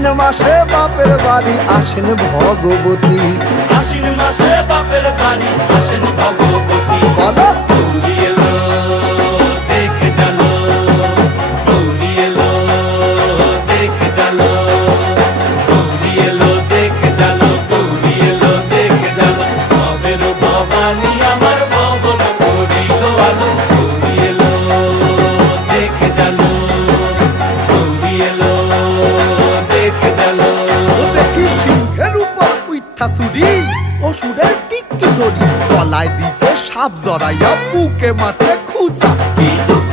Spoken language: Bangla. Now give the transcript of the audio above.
আশ্বিন মাসে বাপের বাড়ি আসেন ভগবতী। আশ্বিন মাসে বাপের বাড়ি আসেন ভগবতী। বলো গৌরী এলো দেখে জানো, গৌরী এলো দেখে জানো, গৌরী এলো দেখে জানো, গৌরী এলো দেখে জানো। ভবের ভবানী আমার ভবন করিল আলো। গৌরী এলো দেখে জানো, গৌরী এলো দেখে জানো। ও দেখি সিংহের উপর উইঠা ছুরি, অসুরের টিকি ধরি, গলায় দিছে সাপ জড়াইয়া বুকে মারছে খুঁচা। কি দুঃখ